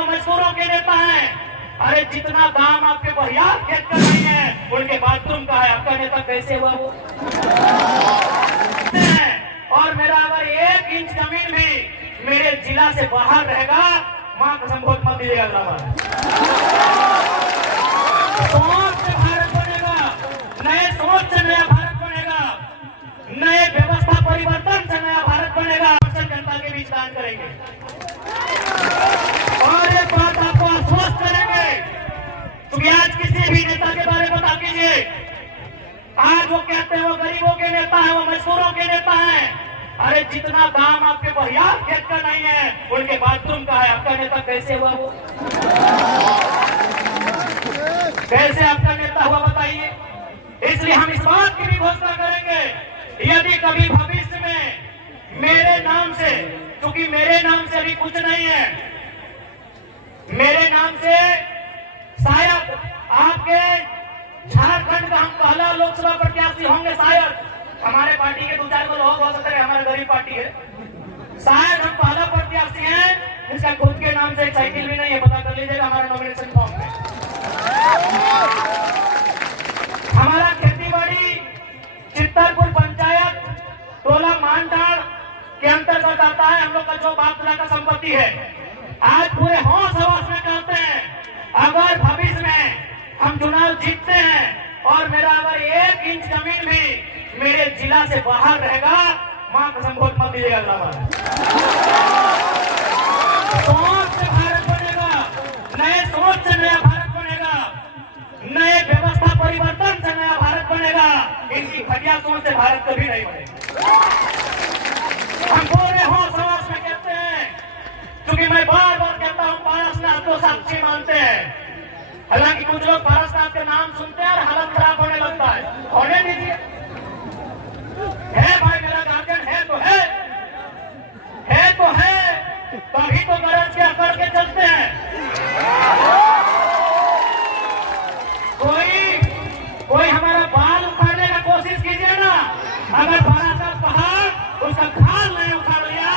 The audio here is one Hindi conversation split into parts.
वो मजदूरों के नेता हैं। अरे जितना दाम आपके बहियात खेत का नहीं है, उनके बाथरूम का है, आपका नेता कैसे हुआ वो? और मेरा अगर 1 इंच जमीन भी मेरे जिला से बाहर रहेगा, मां कसम वोट मत दीजिएगा। सोच से भारत बनेगा, नए सोच से नया भारत बनेगा, नए व्यवस्था परिवर्तन से नया भारत बनेगा। जनता के बीच दान करेंगे और एक बात आपको आश्वस्त करेंगे, क्योंकि आज किसी भी नेता के बारे में बता कीजिए, आज वो कहते हैं वो गरीबों के नेता हैं, वो मजदूरों के नेता हैं। अरे जितना दाम आपके बहियात खेत का नहीं है, उनके बाथरूम का है, आपका नेता कैसे हुआ वो? कैसे आपका नेता हुआ बताइए? इसलिए हम इस बात की भी घोषणा करेंगे, यदि कभी भविष्य में मेरे नाम से, क्योंकि मेरे नाम से अभी कुछ नहीं है, मेरे नाम से शायद आपके झारखंड का हम पहला लोकसभा प्रत्याशी होंगे। शायद हमारे पार्टी के 2-4 को लोग हो सकते हैं, हमारी गरीब पार्टी है, शायद हम पहला प्रत्याशी हैं जिसका खुद के नाम से एक साइकिल भी नहीं है। पता कर लीजिएगा हमारे नॉमिनेशन फॉर्म में। हमारा खेती बाड़ी चित्तरपुर पंचायत टोला मानडाड़ के अंतर्गत आता है। हम लोग का जो बाप दादा का संपत्ति है, आज पूरे होश हवास में कहते हैं, अगर भविष्य में हम चुनाव जीतते हैं और मेरा अगर 1 इंच जमीन भी मेरे जिला से बाहर रहेगा, मां कसम वोट मत दीजिएगा। सोच से भारत बनेगा, नए सोच से नया भारत बनेगा, नए व्यवस्था परिवर्तन से नया भारत बनेगा। इनकी घटिया सोच से भारत कभी नहीं बनेगा। हम पूरे होश हवास में कहते हैं, क्योंकि मैं बार बार कहता हूं पारसनाथ को साक्षी मानते हैं। हालांकि कुछ लोग पारसनाथ के नाम सुनते हैं और हालत खराब होने लगता है। होने दीजिए, है भाई मेरा गार्जियन है तो है तो है, तभी तो गरज के अकड़ के चलते हैं। कोई हमारा बाल उखाड़ने का कोशिश कीजिए ना, अगर बड़ा सा पहाड़ उसका खाल नहीं उखाड़ लिया,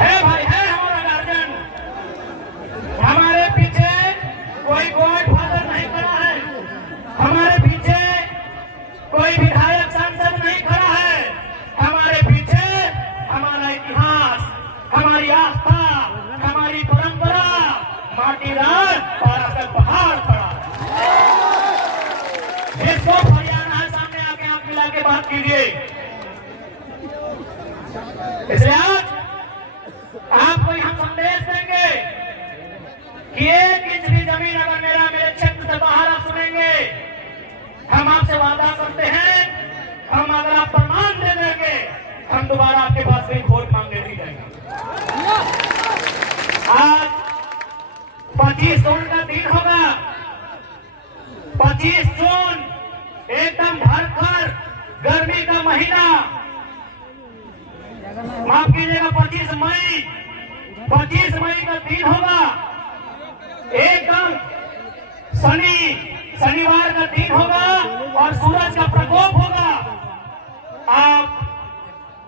है भाई है हमारा गार्जियन। हमारे पीछे कोई गॉड फादर नहीं खड़ा है, हमारे पीछे कोई विधायक सांसद नहीं खड़ा है, हमारे पीछे हमारा इतिहास, हमारी आस्था, हमारी परंपरा, माटी राज पाराशर पहाड़ खड़ा है। इसको हरियाणा सामने आके आप मिला के बात कीजिए। इसलिए आज आपको हम संदेश देंगे कि 1 इंच भी जमीन अगर मेरे क्षेत्र से बाहर आप सुनेंगे, हम आपसे वादा करते हैं, हम अगर आप प्रमाण दे देंगे, हम दोबारा आपके पास में वोट मांगने नहीं जाएंगे। आज 25 जून का दिन होगा, 25 जून एकदम भरकर गर्मी का महीना, माफ कीजिएगा 25 मई का दिन होगा, एकदम शनिवार का दिन होगा और सूरज का प्रकोप होगा। आप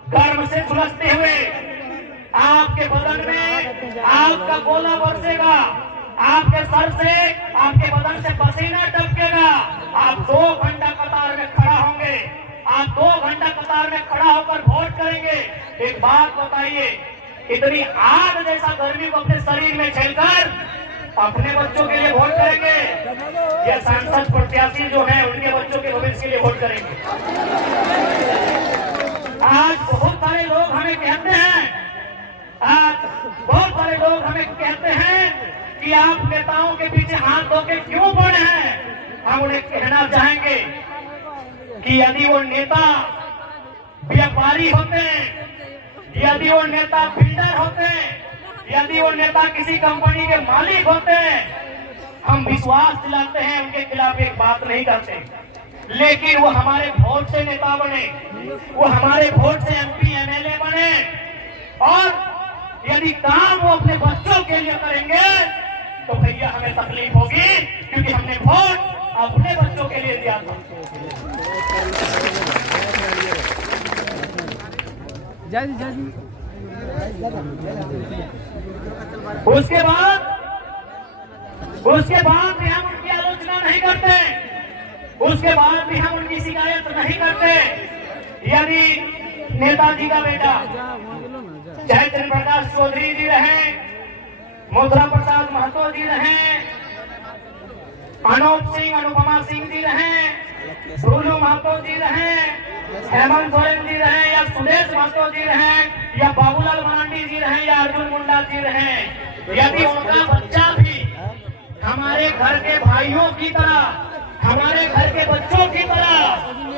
गर्म से झुलसते हुए आपके बदन में आग का गोला बरसेगा, आपके सर से आपके बदन से पसीना टपकेगा। आप 2 घंटा कतार में खड़ा होंगे, आप 2 घंटा कतार में खड़ा होकर वोट करेंगे। एक बात बताइए, इतनी आग जैसा गर्मी को अपने शरीर में झेलकर अपने बच्चों के लिए वोट करेंगे या सांसद प्रत्याशी जो है उनके बच्चों के भविष्य के लिए वोट करेंगे? आज बहुत सारे लोग हमें कहते हैं कि आप नेताओं के पीछे हाथ धो के क्यों पड़े हैं। हम उन्हें कहना चाहेंगे कि यदि वो नेता व्यापारी होते, यदि वो नेता बिल्डर होते, यदि वो नेता किसी कंपनी के मालिक होते, हम विश्वास दिलाते हैं, उनके खिलाफ एक बात नहीं करते। लेकिन वो हमारे वोट से नेता बने, वो हमारे वोट से एमपी एमएलए बने, और यदि काम वो अपने बच्चों के लिए करेंगे तो भैया हमें तकलीफ होगी, क्योंकि हमने वोट अपने बच्चों के लिए दिया था। उसके बाद भी हम उनकी आलोचना नहीं करते, उसके बाद भी हम उनकी शिकायत नहीं करते। यदि नेताजी का बेटा चाहे चंद्र प्रकाश चौधरी जी रहे, मथुरा प्रसाद महतो जी रहे, अनूप सिंह अनुपमा सिंह जी रहे, सोनू महतो जी रहे, हेमंत सोरेन जी रहे, या सुदेश महतो जी रहे, या बाबूलाल मरांडी जी रहे, या अर्जुन मुंडा जी रहे, यदि उनका बच्चा भी हमारे घर के भाइयों की तरह, हमारे घर के बच्चों की तरह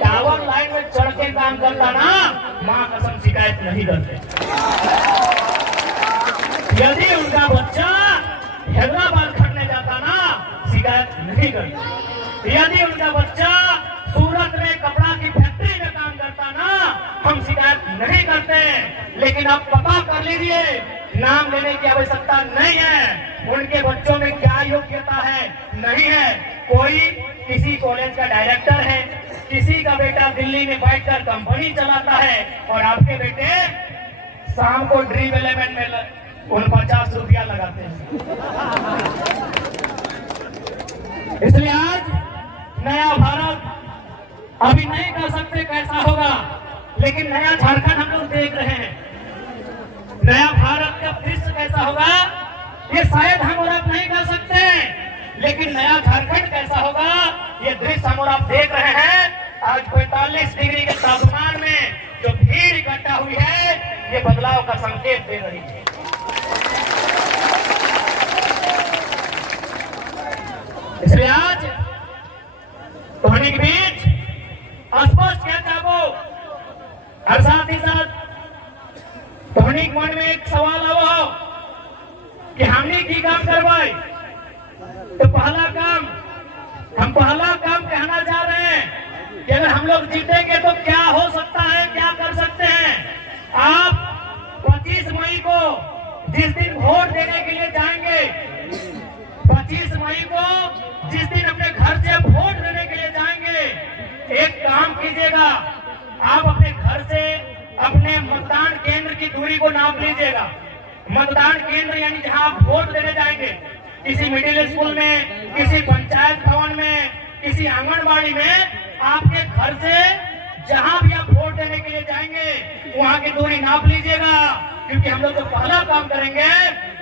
टावर लाइन में चढ़ के काम करता ना, मां कसम शिकायत नहीं करते। यदि उनका बच्चा हैदराबाद खटने जाता ना, शिकायत नहीं करते। यदि उनका बच्चा सूरत में कपड़ा की फैक्ट्री में काम करता ना, हम शिकायत नहीं करते। लेकिन आप पता कर लीजिए, नाम लेने की आवश्यकता नहीं है, उनके बच्चों में क्या योग्यता है, नहीं है। कोई किसी कॉलेज का डायरेक्टर है, किसी का बेटा दिल्ली में बैठकर कंपनी चलाता है, और आपके बेटे शाम को ड्रीम एलिमेंट में उन 50 रुपया लगाते हैं। इसलिए आज नया भारत अभी नहीं कर सकते कैसा होगा, लेकिन नया झारखंड हम लोग देख रहे हैं। नया भारत का दृश्य कैसा होगा ये शायद हम और आप नहीं कर सकते, लेकिन नया झारखंड कैसा होगा ये दृश्य हम और आप देख रहे हैं। आज 45 डिग्री के तापमान में जो भीड़ इकट्ठा हुई है, ये बदलाव का संकेत दे रही है। इसलिए आज ध्वनि के बीच स्पष्ट कहता वो, और साथ ही साथ ध्वनि मन में एक सवाल आओ कि हमने की काम करवाए, तो पहला काम कहना जा रहे हैं कि अगर हम लोग जीतेंगे तो क्या हो सकता है, क्या कर सकते हैं। आप 25 मई को जिस दिन वोट देने के लिए जाएंगे, 25 मई को जिस दिन अपने घर से वोट देने के लिए जाएंगे, एक काम कीजिएगा, आप अपने घर से अपने मतदान केंद्र की दूरी को नाप लीजिएगा। मतदान केंद्र यानी जहां आप वोट देने जाएंगे, किसी मिडिल स्कूल में, किसी पंचायत भवन में, किसी आंगनबाड़ी में, आपके घर से जहां भी आप वोट देने के लिए जाएंगे वहां की दूरी नाप लीजिएगा। क्योंकि हम लोग जो पहला काम करेंगे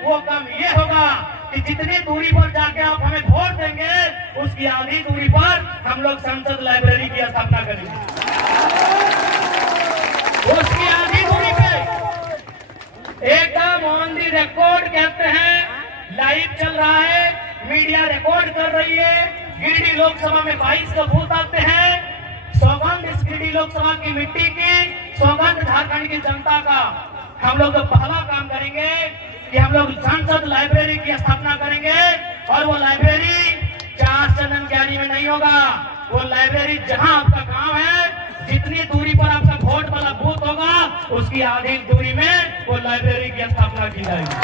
वो काम ये होगा कि जितनी दूरी पर जाके आप हमें वोट देंगे, उसकी आधी दूरी पर हम लोग संसद लाइब्रेरी की स्थापना करेंगे। उसकी आधी दूरी पे एकदम ऑन दी रिकॉर्ड कहते हैं, लाइव चल रहा है, मीडिया रिकॉर्ड कर रही है। गिरिडीह लोकसभा में 22 का बूथ आते हैं। सौगंध इस गिरिडीह लोकसभा की मिट्टी की, सौगंध झारखंड की जनता का। हम लोग तो पहला काम करेंगे कि हम लोग संसद लाइब्रेरी की स्थापना करेंगे, और वो लाइब्रेरी चार चंदन क्यारी में नहीं होगा। वो लाइब्रेरी जहां आपका गांव है, जितनी दूरी पर आपका वोट वाला बूथ होगा, उसकी आधी दूरी में वो लाइब्रेरी की स्थापना की जाएगी।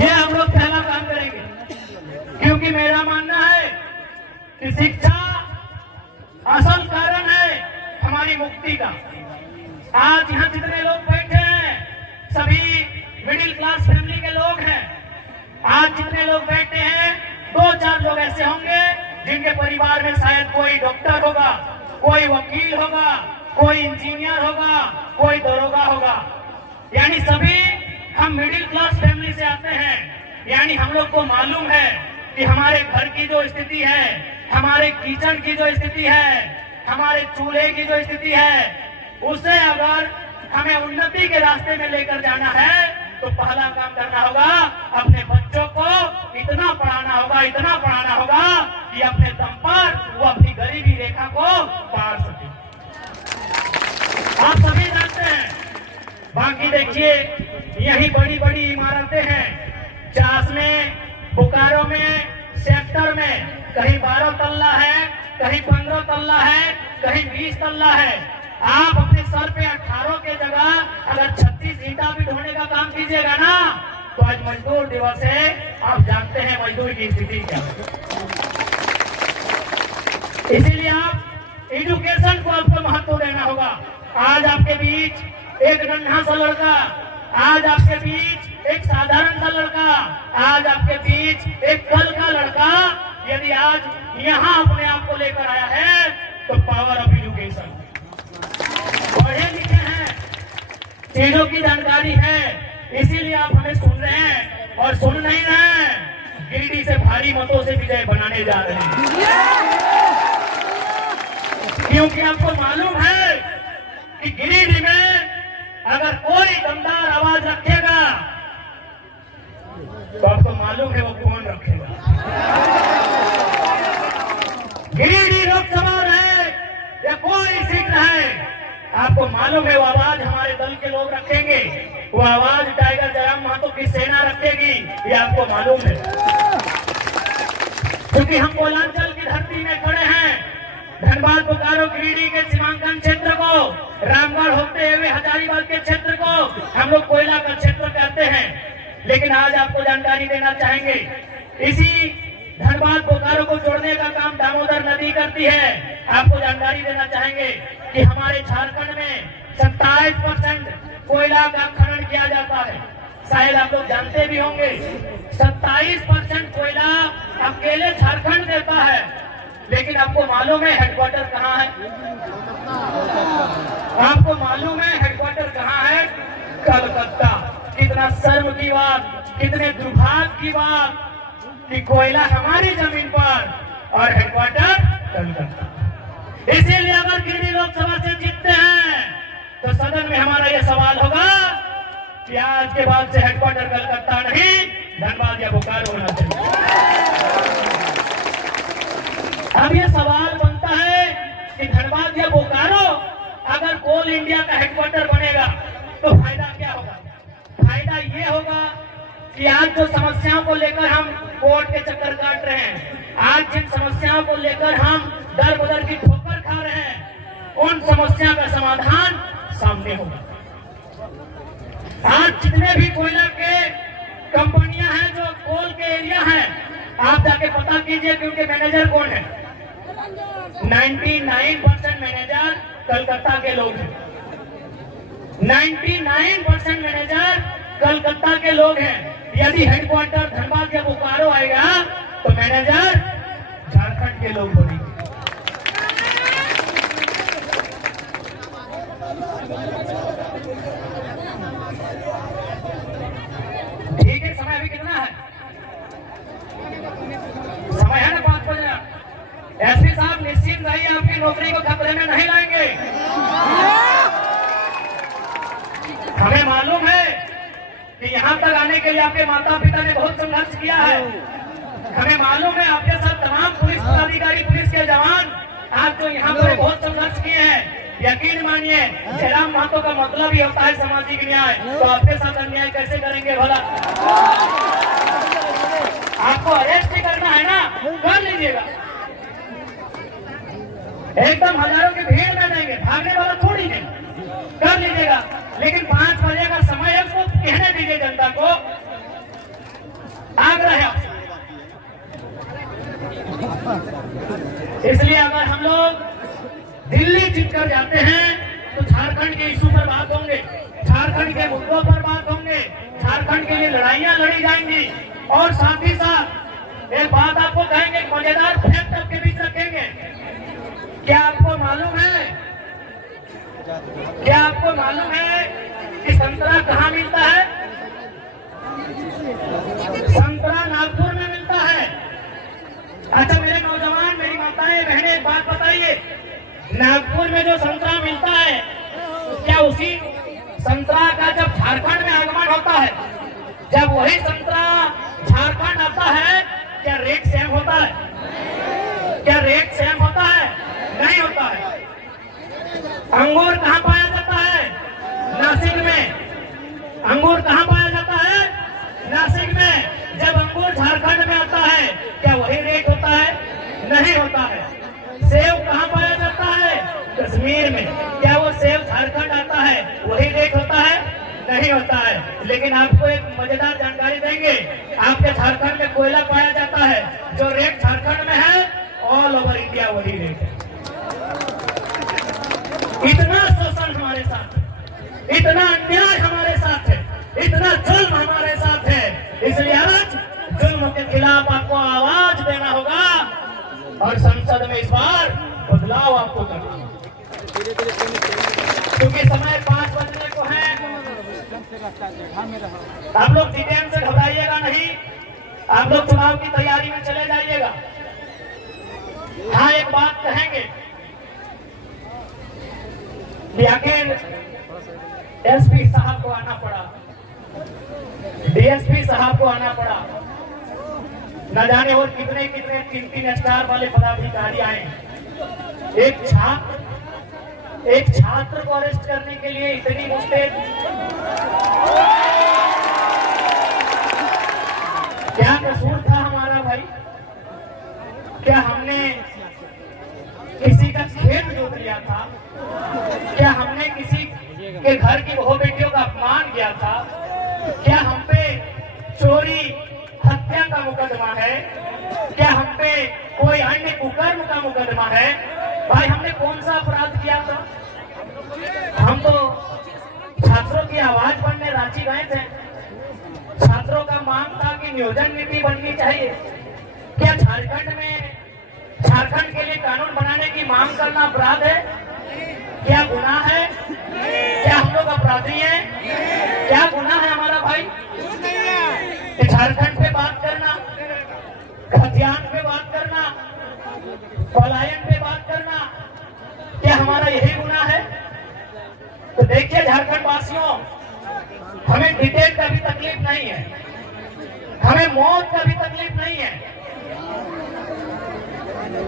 ये हम लोग पहला काम करेंगे, क्योंकि मेरा मानना है कि शिक्षा असल कारण है हमारी मुक्ति का। आज यहाँ जितने लोग बैठे हैं सभी मिडिल क्लास फैमिली के लोग हैं। आज जितने लोग बैठे हैं, 2-4 लोग ऐसे होंगे जिनके परिवार में शायद कोई डॉक्टर होगा, कोई वकील होगा, कोई इंजीनियर होगा, कोई दरोगा होगा। यानी सभी हम मिडिल क्लास फैमिली से आते हैं। यानी हम लोग को मालूम है कि हमारे घर की जो स्थिति है, हमारे किचन की जो स्थिति है, हमारे चूल्हे की जो स्थिति है, उसे अगर हमें उन्नति के रास्ते में लेकर जाना है तो पहला काम करना होगा, अपने बच्चों को इतना पढ़ाना होगा कि अपने दम पर वो अपनी गरीबी रेखा को पार सके। आप सभी जानते हैं। बाकी देखिए, यही बड़ी बड़ी इमारतें हैं, चास में, बोकारो में, सेक्टर में, कहीं 12 तल्ला है, कहीं 15 तल्ला है, कहीं 20 तल्ला है। आप अपने सर पे 18 के जगह अगर 36 ईंटा भी ढोने का काम कीजिएगा ना, तो आज मजदूर दिवस है। आप जानते हैं मजदूर की स्थिति क्या है। इसीलिए आप एजुकेशन को आपको महत्व देना होगा। आज आपके बीच एक नन्हा सा लड़का, आज आपके बीच एक साधारण सा लड़का, आज आपके बीच एक कल का लड़का यदि आज यहाँ अपने आप को लेकर आया है तो पावर ऑफ एजुकेशन, पढ़े लिखे हैं, चीजों की जानकारी है, इसीलिए आप हमें सुन रहे हैं और सुन नहीं रहे हैं। गिरिडीह से भारी मतों से विजय बनाने जा रहे हैं, क्योंकि आपको मालूम है कि गिरिडीह में अगर कोई दमदार आवाज रखेगा तो आपको मालूम है वो कौन रखेगा। गिरिडीह लोकसभा है या कोई सीट है, आपको मालूम है वो आवाज हमारे दल के लोग रखेंगे, वो आवाज टाइगर जयराम महतो की सेना रखेगी, ये आपको मालूम है। क्योंकि हम कोलांचल की धरती में खड़े हैं, धनबाद बोकारो गिरिडीह के सीमांकन क्षेत्र को, रामगढ़ होते हुए हजारीबाग के क्षेत्र को हम लोग कोयला का क्षेत्र कहते हैं। लेकिन आज आपको जानकारी देना चाहेंगे, इसी धनबाद बोकारो को जोड़ने का काम दामोदर नदी करती है। आपको जानकारी देना चाहेंगे कि हमारे झारखंड में 27% कोयला का खनन किया जाता है। शायद आप लोग जानते भी होंगे 27% कोयला अकेले झारखंड देता है। लेकिन आपको मालूम है हेडक्वार्टर कहाँ है? आपको मालूम है हेडक्वार्टर कहाँ है? कलकत्ता। कितना शर्म की बात, कितने दुर्भाग्य की बात कि कोयला हमारी जमीन पर और हेडक्वार्टर कलकत्ता। इसीलिए अगर गिरिडीह लोकसभा से जीतते हैं तो सदन में हमारा यह सवाल होगा कि आज के बाद से हेडक्वार्टर कलकत्ता नहीं, धनबाद या बोकारो होना चाहिए। अब यह सवाल बनता है कि धनबाद या बोकारो अगर कोल इंडिया का हेडक्वार्टर बनेगा तो फायदा क्या होगा? फायदा ये होगा कि आज जो समस्याओं को लेकर हम कोर्ट के चक्कर काट रहे हैं, आज जिन समस्याओं को लेकर हम दर बदर की ठोकर खा रहे हैं, उन समस्या का समाधान सामने होगा। आज जितने भी कोयला के कंपनियां हैं जो कोल के एरिया हैं, आप जाके पता कीजिए कि उनके मैनेजर कौन है। 99% मैनेजर कलकत्ता के लोग हैं। 99% मैनेजर कलकत्ता के लोग हैं। यदि हेडक्वार्टर धनबाद या बोकारो आएगा तो मैनेजर झारखंड के लोग बनेंगे। ठीक है, समय अभी कितना है? समय है ना 5 बजे। एसपी साहब निश्चित रहिए, आपकी नौकरी को खतरे में नहीं लाएंगे। हमें मालूम है कि यहाँ तक आने के लिए आपके माता पिता ने बहुत संघर्ष किया है। हमें मालूम है आपके साथ तमाम पुलिस पदाधिकारी, पुलिस के जवान आज तो यहाँ पर बहुत संघर्ष किए हैं। यकीन मानिए, जयराम महतो का मतलब ही होता है सामाजिक न्याय। तो आपके साथ अन्याय कैसे करेंगे भला? आपको अरेस्ट ही करना है ना, कर लीजिएगा। एकदम हजारों की भीड़ में देंगे, भागने वाला थोड़ी नहीं, कर लीजिएगा। लेकिन 5 बजे का समय है, उसको कहने दीजिए जनता को। आग्रह है आपसे। इसलिए अगर हम लोग दिल्ली जीत कर जाते हैं तो झारखंड के इशू पर बात होंगे, झारखंड के मुद्दों पर बात होंगे, झारखंड के लिए लड़ाइयां लड़ी जाएंगी। और साथ ही साथ एक बात आपको कहेंगे, मजेदार फैक्ट आपके बीच रखेंगे। क्या आपको मालूम है, क्या आपको मालूम है कि संतरा कहाँ मिलता है? संतरा नागपुर में मिलता है। अच्छा मेरे नौजवान, मेरी माताएं बहनें, एक बात बताइए, नागपुर में जो संतरा मिलता है, क्या उसी संतरा का जब झारखंड में आगमन होता है, जब वही संतरा झारखंड आता है, क्या रेट सेम होता है? क्या रेट सेम होता है? नहीं होता है। अंगूर कहाँ पाया जाता है? नासिक में। अंगूर कहाँ पाया जाता है? नासिक में। जब अंगूर झारखंड में आता है, क्या वही रेट होता है? नहीं होता है। सेब कहाँ पाया जाता है? कश्मीर में। क्या वो सेब झारखंड आता है, वही रेट होता है? नहीं होता है। लेकिन आपको एक मजेदार जानकारी देंगे, आपके झारखंड में कोयला पाया जाता है, जो रेट झारखंड में है ऑल ओवर इंडिया वही रेट है। इतना शोषण इतना अन्याय हमारे साथ है, इतना जुल्म हमारे साथ है। इसलिए आज जुल्म के खिलाफ आपको आवाज देना होगा और संसद में इस बार बदलाव आपको करना होगा। क्योंकि समय 5 बजने को है। आप लोग डिटेल से घबराइएगा नहीं, आप लोग चुनाव की तैयारी में चले जाइएगा। हाँ, एक बात कहेंगे कि आखिर एसपी साहब को आना पड़ा, डीएसपी साहब को आना पड़ा, न जाने और कितने कितने 3-3 स्टार वाले पदाधिकारी आए। एक छात्र को अरेस्ट करने के लिए इतनी मुश्किल, क्या कसूर था हमारा भाई? क्या हमने किसी का खेत जोत लिया था? क्या हमने किसी के घर की बहू बेटियों का अपमान किया था? क्या हम पे चोरी हत्या का मुकदमा है? क्या हम पे कोई अन्य कुकर्म का मुकदमा है? भाई, हमने कौन सा अपराध किया था? हम तो छात्रों की आवाज बनने रांची गए थे। छात्रों का मांग था कि नियोजन नीति बननी चाहिए। क्या झारखंड के लिए कानून बनाने की मांग करना अपराध है? क्या गुनाह है? क्या हम लोग अपराधी हैं? क्या गुनाह है हमारा भाई? झारखंड पे बात करना, खतियान पे बात करना, पलायन पे बात करना, क्या हमारा यही गुनाह है? तो देखिए झारखंड वासियों, हमें डिटेल का भी तकलीफ नहीं है, हमें मौत का भी तकलीफ नहीं है।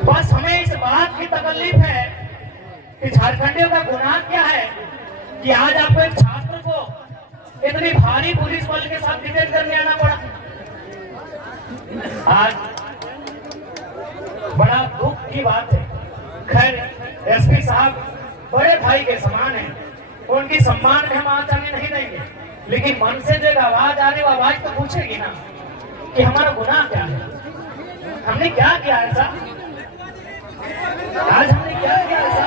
बस हमें इस बात की तकलीफ है कि झारखंडियों का गुनाह क्या है कि आज आपको एक छात्र को इतनी भारी पुलिस बल के साथ डिटेन करने आना पड़ा। आज बड़ा दुख की बात है। खैर, एसपी साहब बड़े भाई के समान हैं, उनकी सम्मान में हम आज आने नहीं देंगे, लेकिन मन से जो आवाज आ रही, वो आवाज तो पूछेगी ना कि हमारा गुनाह क्या है, हमने क्या किया ऐसा, आज हमने क्या किया ऐसा,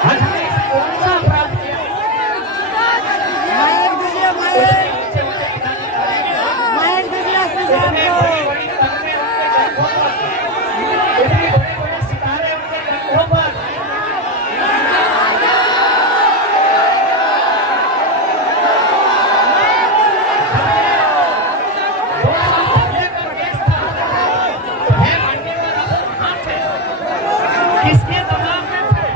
आज हमने कौन सा अपराध किया? सितारे उनके कंधों पर, किसके दबाव में थे?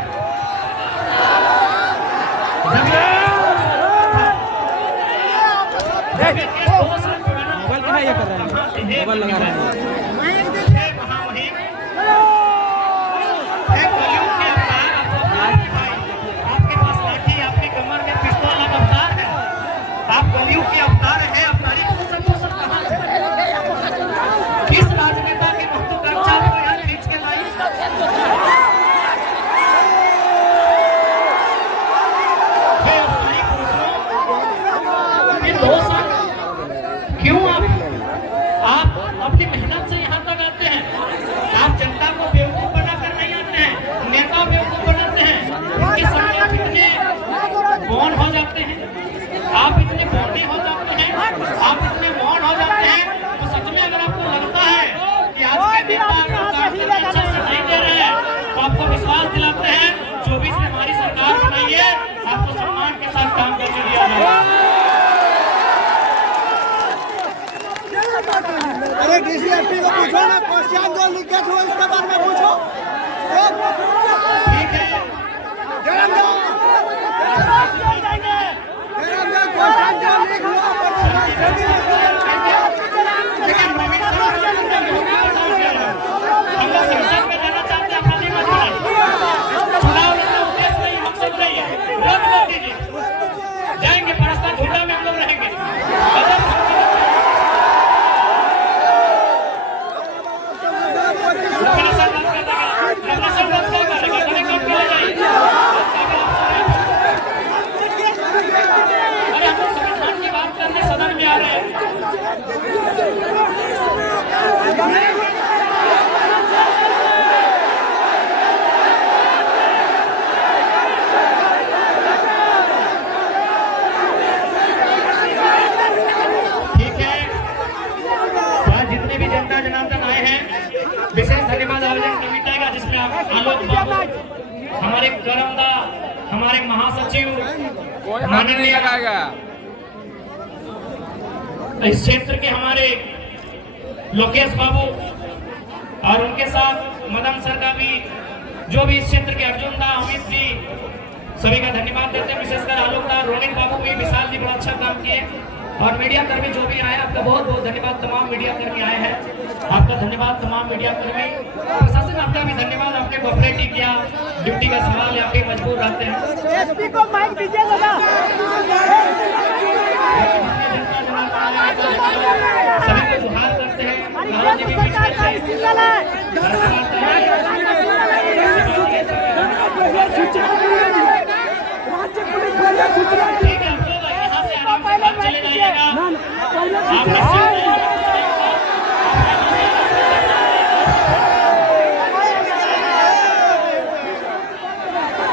मोबाइल क्या ये कर रहे हैं? मोबाइल लगा रहे हैं। आपके पास लाठी, आपकी कमर में पिस्तौल का अवतार है, आप कलयुग के अवतार है। अवतारी को सब कहां से? किस राजनेता की महत्वाकांक्षा को यहाँ खींच के लाई? क्यों आप अपनी मेहनत से यहाँ तक आते हैं? आप जनता को बेवकूफ बनाकर नहीं आते हैं, नेता बेवकूफ बनाते हैं। उनके सामने आप इतने मौन हो जाते हैं, आप इतने मौनी हो जाते हैं, आप इतने मौन हो जाते हैं। तो सच में अगर आपको लगता है कि आज के नेता आपको काम करने अच्छे से नहीं दे रहे हैं, तो आपको विश्वास दिलाते हैं 24 में हमारी सरकार बनाई है, आपको सम्मान के साथ काम करके दिया जाएगा। अरे डीसीएसपी को पूछो ना, क्वेश्चन जो लीकेज हुआ इसके बारे में पूछो। ठीक है, क्वेश्चन जो लीक हुआ हम लोग संसद में जाना चाहते हैं, खाली मत बनाइए। चुनाव लड़ना उद्देश्य नहीं, मकसद नहीं है, रद्द कर दीजिए। जाएंगे परस्पर झूठा में हम लोग रहेंगे। मुखिया साहब जिसमें आलोक बाबू, हमारे करमदा, हमारे महासचिव माननीय इस क्षेत्र के हमारे लोकेश बाबू और उनके साथ मदन सर का भी, जो भी इस क्षेत्र के अर्जुन दा, अमित जी, सभी का धन्यवाद देते हैं। विशेषकर आलोक दा, रोनित बाबू भी, विशाल जी बड़ा अच्छा काम किए और मीडिया कर्मी जो भी आए आपका बहुत बहुत धन्यवाद। तमाम मीडिया कर्मी आए हैं, आपका धन्यवाद। तमाम मीडिया कर्मी, प्रशासन आपका भी धन्यवाद, आपने कोऑपरेटिव किया, ड्यूटी का सवाल है, आपके मजबूर रहते हैं। एसपी को माइक दीजिए दादा। सभी को गुहार करते हैं। महाराज जी भी बीच में थे। ठीक है, हम लोग यहाँ से आराम से बात चले जाइएगा। आप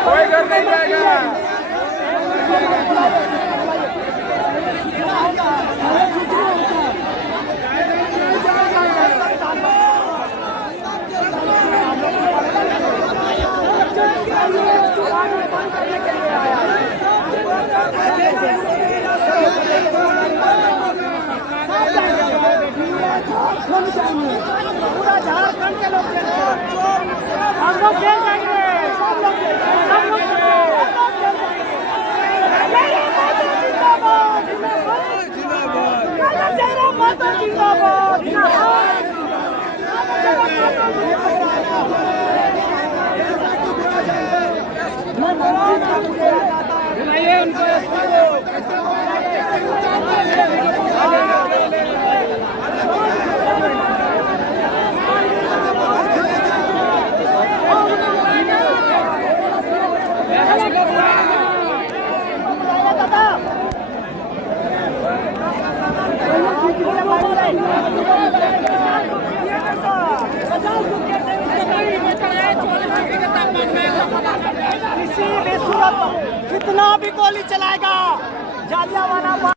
कोई घर नहीं जाएगा। पूरा झारखंड के लोग हम लोग खेल जाएंगे, सब लोग कितना भी गोली चलाएगा, जालियांवाला